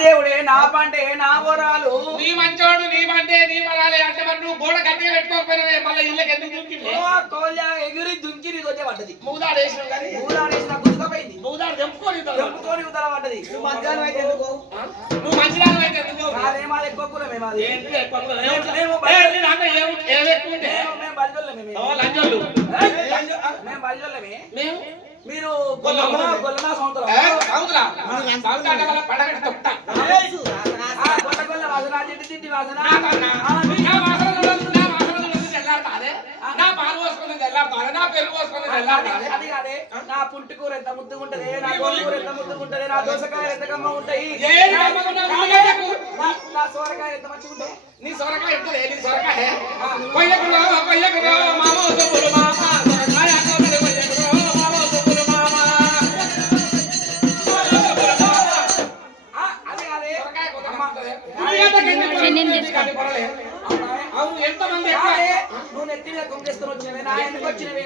దేవుడే నా పంటే నా వరాలు నీ మంచోడు నీ పంటే నీ వరాలే అంటే మరి నువ్వు గోడ గట్టిగా పెట్టుకోకపోయినా మళ్ళీ ఇళ్ళకి ఎందుకు దుంకింది ఎగిరి దుంకి నీ వచ్చే పడ్డది మూదాడు వేసిన కానీ మూడాడేసి నాకు గుర్తుపోయింది మూదాడు తెంపుకొని ఉత్తర పడ్డది నువ్వు మధ్యాహ్నం అయితే ఎందుకు నువ్వు మంచిదానం అయితే ఎందుకు మాది ఎక్కువ కూర మేమాది ఏంటి ఎక్కువ మేము ఎక్కువ బల్జోళ్ళమే లంచోళ్ళు మేము బల్జోళ్ళమే మేము మీరు గొల్లమా సంవత్సరం గొల్ల వాసన తిండి వాసన అది కాదే నా పుంటి కూర ఎంత ముద్దుగా ఉంటది నా గోంగూర ఎంత ముద్దుగా ఉంటది నా దోసకాయ ఎంత కమ్మ ఉంటాయి నా సోరకాయ ఎంత మంచిగా ఉంటాయి నీ సొరకాయ ఉంటుంది నీ సొరకాయ కొయ్యకురా కొయ్యకురా మామ సొప్పులు మామ సొరకాయ అవును ఎంత మంది నువ్వు నెత్తి మీద కొంగేసుకొని వచ్చినవే నా ఎందుకు వచ్చినవే